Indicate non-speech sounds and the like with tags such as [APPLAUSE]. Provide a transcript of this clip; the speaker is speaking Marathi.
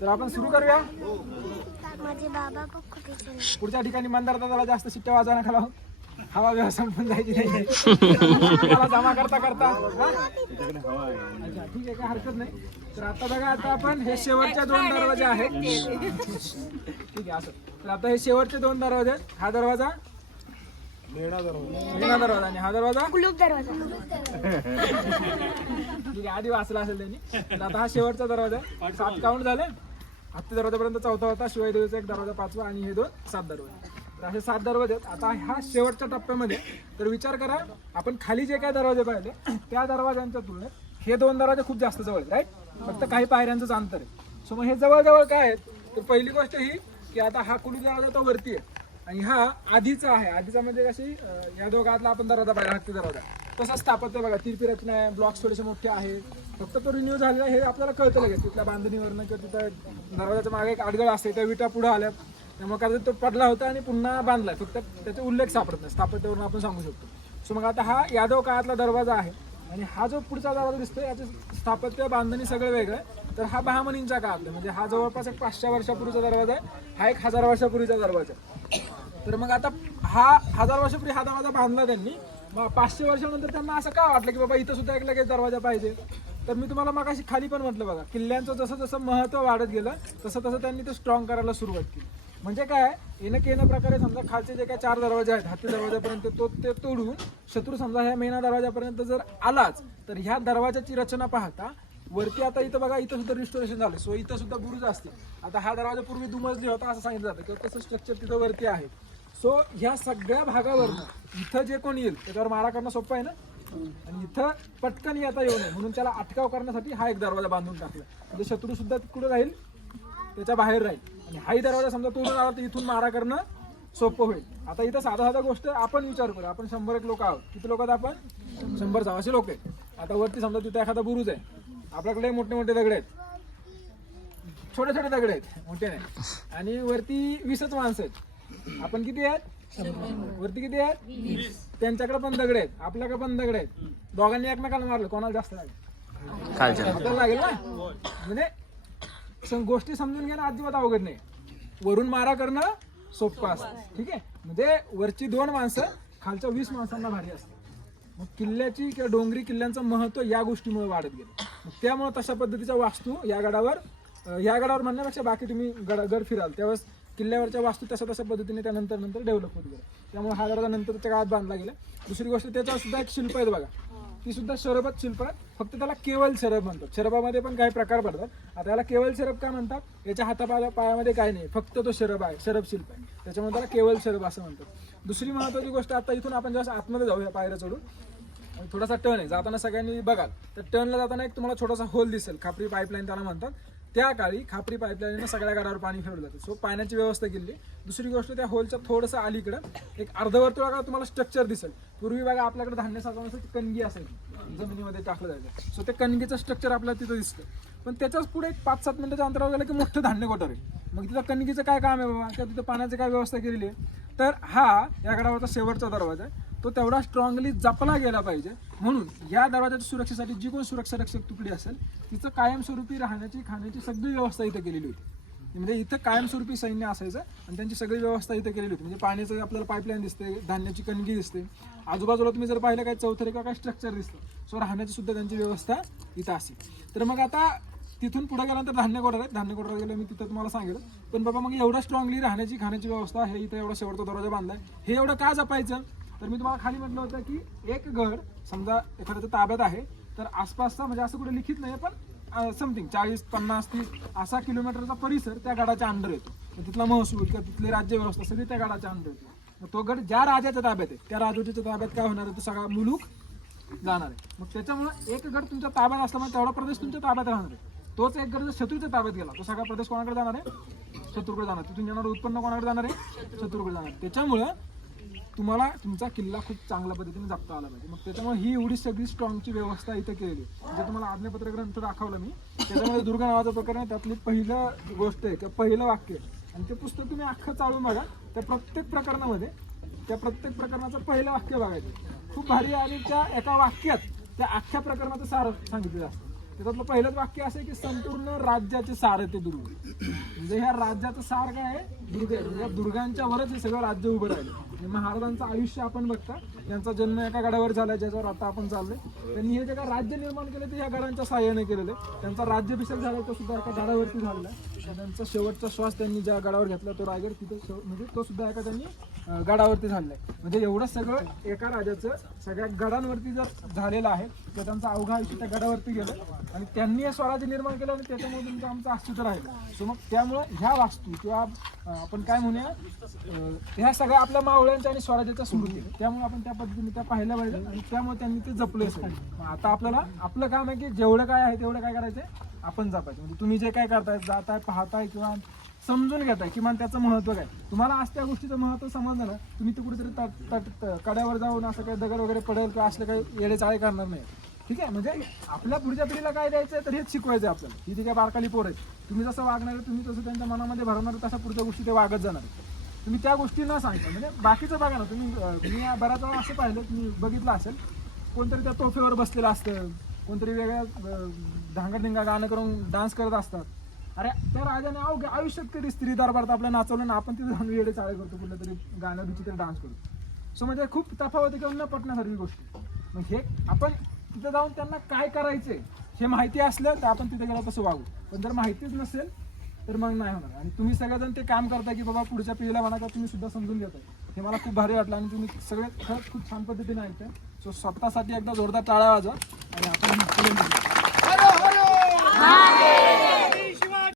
तर आपण सुरू करूया. माझे बाबा पण खूप इच्छा पुढच्या ठिकाणी मंदार दादाला जास्त शिट्ट्या वाजवायला खाला हवा बिवा संपून जायची नाही मला [LAUGHS] जमा करता करता. हा? अच्छा ठीक आहे काय हरकत नाही. तर आता बघा आता आपण हे शेवटच्या दोन दरवाजे आहेत. [LAUGHS] ठीक आहे असं. तर आता हे शेवटचे दोन दरवाजे आहेत. हा दरवाजा मेणा दरवाजा. आणि हा दरवाजा? कुलूप दरवाजा. ठीक आहे आधी वाचला असेल त्यांनी. तर आता हा शेवटचा दरवाजा आहे. सात काउंट झाले. हत्ती दरवाजापर्यंत चौथा होता. शिवाय देवीचा एक दरवाजा पाचवा आणि हे दोन सात दरवाजे. तर असे सात दरवाजे आहेत. आता ह्या शेवटच्या टप्प्यामध्ये तर विचार करा आपण खाली जे काय दरवाजे पाहिले त्या दरवाजांच्या तुलनेत हे दोन दरवाजे खूप जास्त जवळ आहेत राईट फक्त काही पायऱ्यांचंच अंतर आहे. सो मग हे जवळजवळ काय आहेत? तर पहिली गोष्ट ही की आता हा कुलू दरवाजा तो वरती आहे. आणि हा आधीचा आहे. आधीचा म्हणजे कशी यादव या दोघातला आपण दरवाजा पाहिला हत्ती दरवाजा. तसा स्थापत्य बघा तिरपी रचना आहे ब्लॉक्स थोडेसे मोठे आहे फक्त तो रिन्यू झालेला हे आपल्याला कळतं लगेच. तिथल्या बांधणीवरनं किंवा तिथं दरवाजाच्या मागे एक अडगळ असते त्या विटा पुढे आल्या त्यामुळे काय तो पडला होता आणि पुन्हा बांधलाय. फक्त त्याचे उल्लेख सापडत नाही. स्थापत्यावरून आपण सांगू शकतो. सो मग आता हा यादव काळातला दरवाजा आहे. आणि हा जो पुढचा दरवाजा दिसतोय याचे स्थापत्य बांधणी सगळं वेगळं आहे. तर हा बहामनींच्या काळातला म्हणजे हा जवळपास एक पाचशे वर्षापूर्वीचा दरवाजा आहे. हा एक हजार वर्षापूर्वीचा दरवाजा आहे. तर मग आता हा हजार वर्षापूर्वी हा दरवाजा बांधला त्यांनी. मग पाचशे वर्षानंतर त्यांना असं का वाटलं की बाबा इथं सुद्धा एक लगेच दरवाजा पाहिजे? तर मी तुम्हाला मग खाली पण म्हटलं बघा किल्ल्यांचं जसं जसं महत्त्व वाढत गेलं तसं तसं त्यांनी ते स्ट्रॉंग करायला सुरुवात केली. म्हणजे काय? येणं केनं प्रकारे समजा खालचे जे काय चार दरवाजे आहेत हाती दरवाजापर्यंत तो ते तोडून शत्रू समजा ह्या मेना दरवाजापर्यंत जर आलाच तर ह्या दरवाजाची रचना पाहता वरती आता इथं बघा इथं सुद्धा रिस्टोरेशन झालं सो इथं सुद्धा बुरुज असते आता हा दरवाजा पूर्वी दुमजली होता असं सांगितलं जातं. किंवा तसं स्ट्रक्चर तिथं वरती आहे. सो ह्या सगळ्या भागावर इथं जे कोण येईल त्याच्यावर मारा करणं सोपं आहे ना? आणि इथं पटकन येता येऊ नये. म्हणून त्याला अटकाव करण्यासाठी हा एक दरवाजा बांधून टाकला. म्हणजे शत्रू सुद्धा कुठे राहील? त्याच्या बाहेर राहील. आणि हाही दरवाजा समजा तोडून आला तर इथून मारा करणं सोपं होईल. आता इथं साधा साधा गोष्ट आपण विचार करू. आपण शंभर एक लोक आहोत. किती लोक आहेत आपण? शंभर सहाशे लोक आहेत. आता वरती समजा तिथं एखादा बुरुज आहे. आपल्याकडे मोठे मोठे दगड आहेत. छोटे छोटे दगड आहेत. मोठे नाही. आणि वरती वीसच माणसं आहेत. आपण किती आहेत? वरती किती आहेत? त्यांच्याकडे पण दगड आहेत आपल्याकडे पण दगड आहेत. दोघांनी एकमेकाला मारलं कोणाला जास्त लागेल? आपल्याला लागेल ना? म्हणजे गोष्टी समजून घेणं अजिबात अवघड नाही. वरून मारा करणं सोपं असतं. ठीक आहे? म्हणजे वरची दोन माणसं खालच्या वीस माणसांना भारी असतात मग किल्ल्याची किंवा डोंगरी किल्ल्यांचं महत्त्व या गोष्टीमुळे वाढत गेलं. मग त्यामुळे तशा पद्धतीच्या वास्तू या गडावर या गडावर म्हणण्यापेक्षा बाकी तुम्ही गड गड फिराल. त्यावेळेस किल्ल्यावरच्या वास्तू तशा तशा पद्धतीने त्यानंतर नंतर डेव्हलप होत गेलं. त्यामुळे हा दरवाजा नंतरच्या काळात बांधला गेला. दुसरी गोष्ट त्याच्यावर सुद्धा एक शिल्प आहे बघा. ती सुद्धा शरबत शिल्प आहे फक्त त्याला केवळ शरब म्हणतात. शरबामध्ये पण काही प्रकार पडतात. आता याला केवळ शरब का म्हणतात? याच्या हातापाया पायामध्ये काय नाही. फक्त तो शरब आहे. शरब शिल्प आहे. त्याच्यामुळे त्याला केवळ शरब असं म्हणतात. दुसरी महत्वाची गोष्ट आता इथून आपण जेव्हा आतमध्ये जाऊया पायऱ्या चढून. थोडासा टर्न आहे. जाताना सगळ्यांनी बघाल. तर टर्नला जाताना एक तुम्हाला छोटासा होल दिसेल. खापरी पाईपलाईन त्याला म्हणतात. त्या काळी खापरी पाईपलाईननं सगळ्या गडावर पाणी फिरवलं जातं. सो पाण्याची व्यवस्था केली. दुसरी गोष्ट त्या होलच्या थोडंसं अलीकडं एक अर्धवर्तुळाकडे तुम्हाला स्ट्रक्चर दिसेल. पूर्वी बघा आपल्याकडे धान्य साठवण्यासाठी कणगी असायची. जमिनीमध्ये टाकलं जायचं. सो ते कणगीचं स्ट्रक्चर आपल्याला तिथं दिसतं. पण त्याच्याच पुढे एक पाच सात मिनिटाच्या अंतरावर गेलं की मोठं धान्य गोटर आहे. मग तिथं कणगीचं काय काम आहे बाबा? किंवा तिथं पाण्याची काय व्यवस्था केलेली आहे? तर हा या गडावरचा शेवटचा दरवाजा आहे. तो तेवढा स्ट्रॉंगली जपला गेला पाहिजे. म्हणून या दरवाजाच्या सुरक्षेसाठी जी कोण सुरक्षा रक्षक तुकडी असेल तिचं कायमस्वरूपी राहण्याची खाण्याची सगळी व्यवस्था इथं केलेली होती. म्हणजे इथं कायमस्वरूपी सैन्य असायचं आणि त्यांची सगळी व्यवस्था इथं केलेली होती. म्हणजे पाण्याचं आपल्याला पाईपलाईन दिसते धान्याची कणगी दिसते. आजूबाजूला तुम्ही जर पाहिलं काय चौथरी किंवा काय स्ट्रक्चर दिसतं. सो राहण्याची सुद्धा त्यांची व्यवस्था इथं असेल. तर मग आता तिथून पुढे गेल्यानंतर धान्य कोठार आहे धान्य कोठार गेलं मी तिथं तुम्हाला सांगेल. पण बाबा मग एवढं स्ट्रॉंगली राहण्याची खाण्याची व्यवस्था हे इथं एवढा शेवटचा दरवाजा बांधलाय. हे एवढं का जपायचं? तर मी तुम्हाला खाली म्हटलं होतं की एक गड समजा एखाद्याच्या ताब्यात आहे तर आसपासचा म्हणजे असं कुठे लिखित नाही पण समथिंग चाळीस पन्नास तीस असा किलोमीटरचा परिसर त्या गडाच्या अंडर येतो. तिथला महसूल किंवा तिथली राज्य व्यवस्था सगळी त्या गडाच्या अंडर येतो. मग तो गड ज्या राजाच्या ताब्यात आहे त्या राजवटीच्या ताब्यात काय होणार आहे? तो सगळा मुलूक जाणार आहे. मग त्याच्यामुळे एक गड तुमच्या ताब्यात असल्यामुळे तेवढा प्रदेश तुमच्या ताब्यात राहणार आहे. तोच एक गड जर शत्रूच्या ताब्यात गेला तो सगळा प्रदेश कोणाकडे जाणार आहे? शत्रूकडे जाणार तिथून येणारं उत्पन्न कोणाकडे जाणार आहे? शत्रूकडे जाणार आहे. त्याच्यामुळं तुम्हाला तुमचा किल्ला खूप चांगल्या पद्धतीने जपता आला पाहिजे. मग त्याच्यामुळे ही एवढी सगळी स्ट्रॉंगची व्यवस्था इथं केलेली आहे. जे तुम्हाला आज्ञापत्र ग्रंथ दाखवलं मी. त्याच्यामध्ये दुर्ग नावाचं प्रकरण आहे. त्यातली पहिलं गोष्ट आहे किंवा पहिलं वाक्य आहे. आणि ते पुस्तक तुम्ही अख्खं चालून बघा. त्या प्रत्येक प्रकरणामध्ये त्या प्रत्येक प्रकरणाचं पहिलं वाक्य बघायचं. खूप भारी आणि त्या एका वाक्यात त्या अख्ख्या प्रकरणाचं सार सांगितलेलं असतं. त्याच्यातलं पहिलंच वाक्य असं आहे की संपूर्ण राज्याचे सार आहे ते दुर्ग. म्हणजे ह्या राज्याचं सार काय आहे? दुर्ग म्हणजे या दुर्गांच्या वरच हे सगळं राज्य उभं राहिलं. म्हणजे महाराजांचं आयुष्य आपण बघता यांचा जन्म एका गडावर झाला ज्याच्यावर आता आपण चाललोय. त्यांनी हे जे काय राज्य निर्माण केलं ते ह्या गडांच्या सहाय्याने केलेलं आहे. त्यांचा राज्याभिषेक झाला तो सुद्धा एका गडावरती झालेला आहे. त्यांचा शेवटचा श्वास त्यांनी ज्या गडावर घेतला तो रायगड तिथे शेव- म्हणजे तो सुद्धा एका त्यांनी अं, गडावरती झालेला आहे म्हणजे एवढं सगळं एका राजाचं सगळ्या गडांवरती जर झालेलं आहे तर त्यांचं अवघा आयुष्य त्या गडावरती गेलं. आणि त्यांनी हे स्वराज्य निर्माण केलं आणि त्याच्यामधून तुमचं आमचं अस्तित्व राहिलं. सो मग त्यामुळं ह्या वास्तू किंवा अं, आपण काय म्हणूया अं, ह्या सगळ्या आपल्या मावळ्यांच्या आणि स्वराज्याच्या स्मृती आहेत. त्यामुळे आपण त्या पद्धतीने त्या पाहिल्या पाहिजे आणि त्यामुळे त्यांनी ते जपले आता आपल्याला आपलं काम आहे की जेवढं काय आहे तेवढं काय करायचं आपण जपायचं म्हणजे तुम्ही जे काय करताय जाताय पाहताय किंवा समजून घेताय किमान त्याचं महत्त्व काय? तुम्हाला आज त्या गोष्टीचं महत्त्व समजलं ना तुम्ही ते कुठेतरी तट तट कड्यावर जाऊन असं काही दगड वगैरे पडेल किंवा असले काही येडे चाळे करणार नाही. ठीक आहे? म्हणजे आपल्या पुढच्या पिढीला काय द्यायचं तर हेच शिकवायचं आहे आपल्याला. ही ती काय बारकाली पोर आहे तुम्ही जसं वागणार तुम्ही तसं त्यांच्या मनामध्ये भरवणार तशा पुढच्या गोष्टी ते वागत जाणार तुम्ही त्या गोष्टी न सांगता म्हणजे बाकीचं बघा ना तुम्ही मी बऱ्याच वेळा असं पाहिलं तुम्ही बघितलं असेल कोणतरी त्या तोफेवर बसलेलं असतं कोणतरी वेगळ्या धांगडधिंगा गाणं करून डान्स करत असतात. अरे त्या राजाने अवघ्या आयुष्यात कधी स्त्री दरबारात आपलं नाचवलं ना आपण तिथे जाऊन वेळे चाळे करतो कुठलं तरी गाणं विचित्र डान्स करतो सो म्हणजे खूप तफावत आहे किंवा न पटण्यासारखी गोष्ट मग हे आपण तिथे जाऊन त्यांना काय करायचे हे माहिती असलं तर आपण तिथे गेलं तसं वागू. पण जर माहितीच नसेल तर मग नाही होणार. आणि तुम्ही सगळेजण ते काम करताय की बाबा पुढच्या पिढीला म्हणा का तुम्ही सुद्धा समजून घेताय. हे मला खूप भारी वाटलं आणि तुम्ही सगळे खरंच खूप छान पद्धतीने ऐकताय. सो स्वतःसाठी एकदा जोरदार टाळ्या वाजवा आणि आपण!